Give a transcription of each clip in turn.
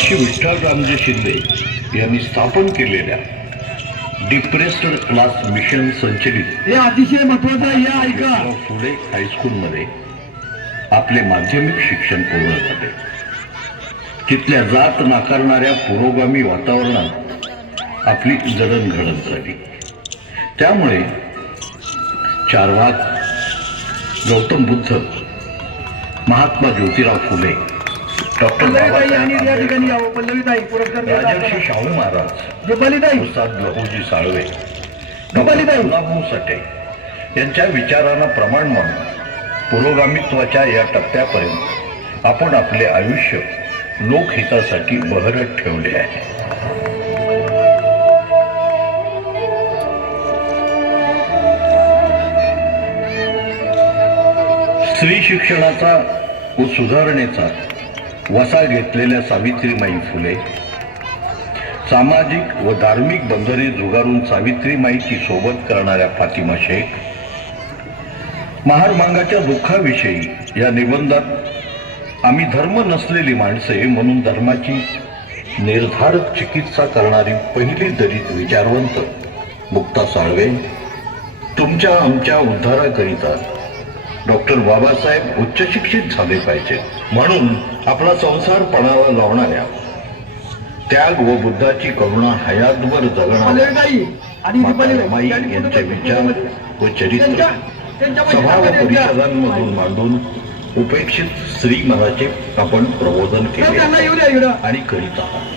महर्षी विठ्ठल रामजी शिंदे यांनी स्थापन केलेल्या डिप्रेस्ड क्लास मिशन संचलित हे अतिशय महत्वाचं आहे. या ऐका, फुले हायस्कूलमध्ये आपले माध्यमिक शिक्षण पूर्ण झाले. तिथल्या जात नाकारणाऱ्या पुरोगामी वातावरणात आपली जडणघडण झाली. त्यामुळे चारवाक, गौतम बुद्ध, महात्मा ज्योतिराव फुले, डॉक्टर राजर्षी शाहू महाराज, उस्ताद लहुजी साळवे, डॉक्टर फुलाभाऊ साठे यांच्या विचारांना प्रमाण मानून पुरोगामित्वाच्या या टप्प्यापर्यंत आपण आपले आयुष्य लोकहितासाठी बहरत ठेवले आहे. स्त्री शिक्षणाचा व सुधारणेचा वसा घेतलेल्या सावित्रीमाई फुले, सामाजिक व धार्मिक बंधने जुगारून सावित्रीमाईची सोबत करणाऱ्या फातिमा शेख, महारमांगाच्या दुःखाविषयी या निबंधात आम्ही धर्म नसलेली माणसे म्हणून धर्माची निर्धारक चिकित्सा करणारी पहिली दलित विचारवंत मुक्ता साळवे, तुमच्या आमच्या उद्धाराकरिता डॉक्टर बाबासाहेब उच्च शिक्षित झाले पाहिजे म्हणून आपला संसार पणाला लावणाऱ्या, त्याग व बुद्धाची करुणा हयातभर जगणाऱ्या माई यांचे विचार व चरित्र सभा व परिषदांमधून मांडून उपेक्षित स्त्री मनाचे आपण प्रबोधन केले आणि करीत आहात.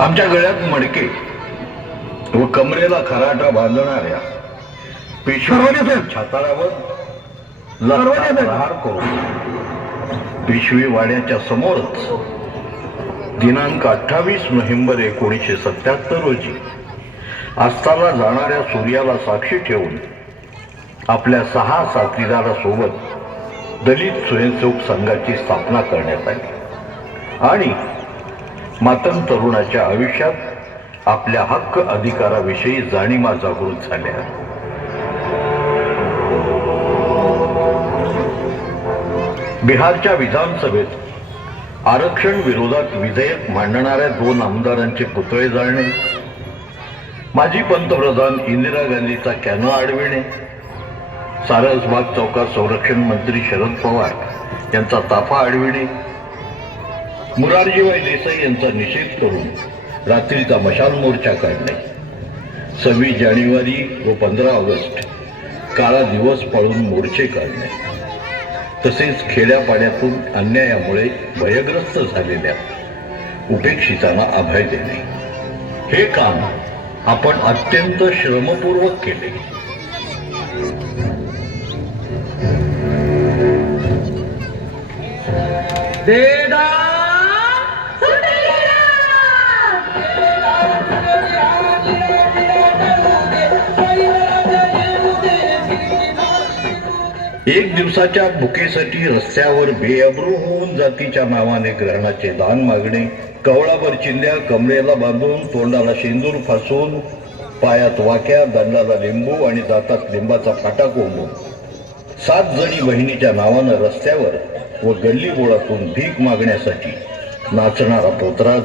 आमच्या गळ्यात मडके व कमरेला खराटा बांधणाऱ्या पेशव्याच्या छाताळावर प्रहार करून पेशवे वाड्याच्या समोरच दिनांक 28 नोव्हेंबर 1977 रोजी अस्ताला जाणाऱ्या सूर्याला साक्षी ठेवून आपल्या 6 साथीदारासोबत दलित स्वयंसेवक संघाची स्थापना करण्यात आली आणि मातंग तरुणाच्या आयुष्यात आपल्या हक्क अधिकाराविषयी जाणीवा जागृत झाल्या. बिहारच्या विधानसभेत आरक्षण विरोधात विधेयक मांडणाऱ्या 2 आमदारांचे पुतळे जाळणे, माजी पंतप्रधान इंदिरा गांधीचा कॅनो अडविणे, सारसबाग चौकात संरक्षण मंत्री शरद पवार यांचा ताफा अडविणे, मोरारजीभाई देसाई यांचा निषेध करून रात्रीचा मशाल मोर्चा काढणे, 26 जानेवारी व 15 ऑगस्ट काळा दिवस पाळून मोर्चे काढणे, तसेच खेड्यापाड्यातून अन्यायामुळे भयग्रस्त झालेल्या उपेक्षितांना अभय देणे, हे काम आपण अत्यंत श्रमपूर्वक केले. एक दिवसाच्या भुकेसाठी रस्त्यावर बेअब्रू होऊन जातीच्या नावाने ग्रहणाचे दान मागणे, कवळाभर चिंध्या कमरेला बांधून, तोंडाला शेंदूर फासून, पायात वाक्या, दंडाला लिंबू आणि दातात लिंबाचा फाटा कोंबून 7 जणी बहिणीच्या नावानं रस्त्यावर व गल्ली बोळातून भीक मागण्यासाठी नाचणारा पोतराज,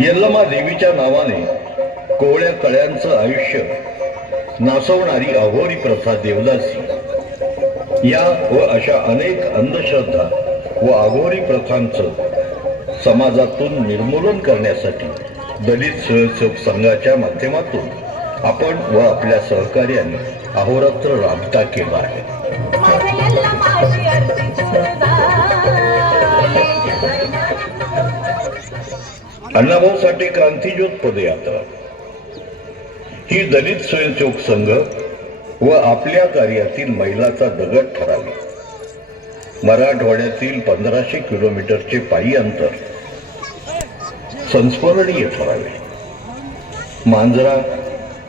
यल्लमा देवीच्या नावाने कोवळ्या कळ्यांचं आयुष्य नाचवणारी अघोरी प्रथा देवदासी, या व अशा अनेक अंधश्रद्धा व अघोरी प्रथांचं समाजातून निर्मूलन करण्यासाठी दलित स्वयंसेवक संघाच्या माध्यमातून आपण व आपल्या सहकार्याने अहोरात्र राबता केला आहे. अण्णाभाऊ साठे क्रांतिज्योत पदयात्रा ही दलित स्वयंसेवक संघ व आपल्या कार्यातील मैलाचा दगड ठरावी. मराठवाड्यातील 1500 किलोमीटरचे पायी अंतर संस्मरणीय ठरावे. मांजरा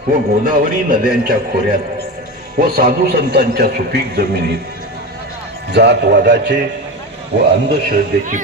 व गोदावरी नद्यांच्या खोऱ्यात व साधू संतांच्या सुपीक जमिनीत जातवादाचे व अंधश्रद्धेची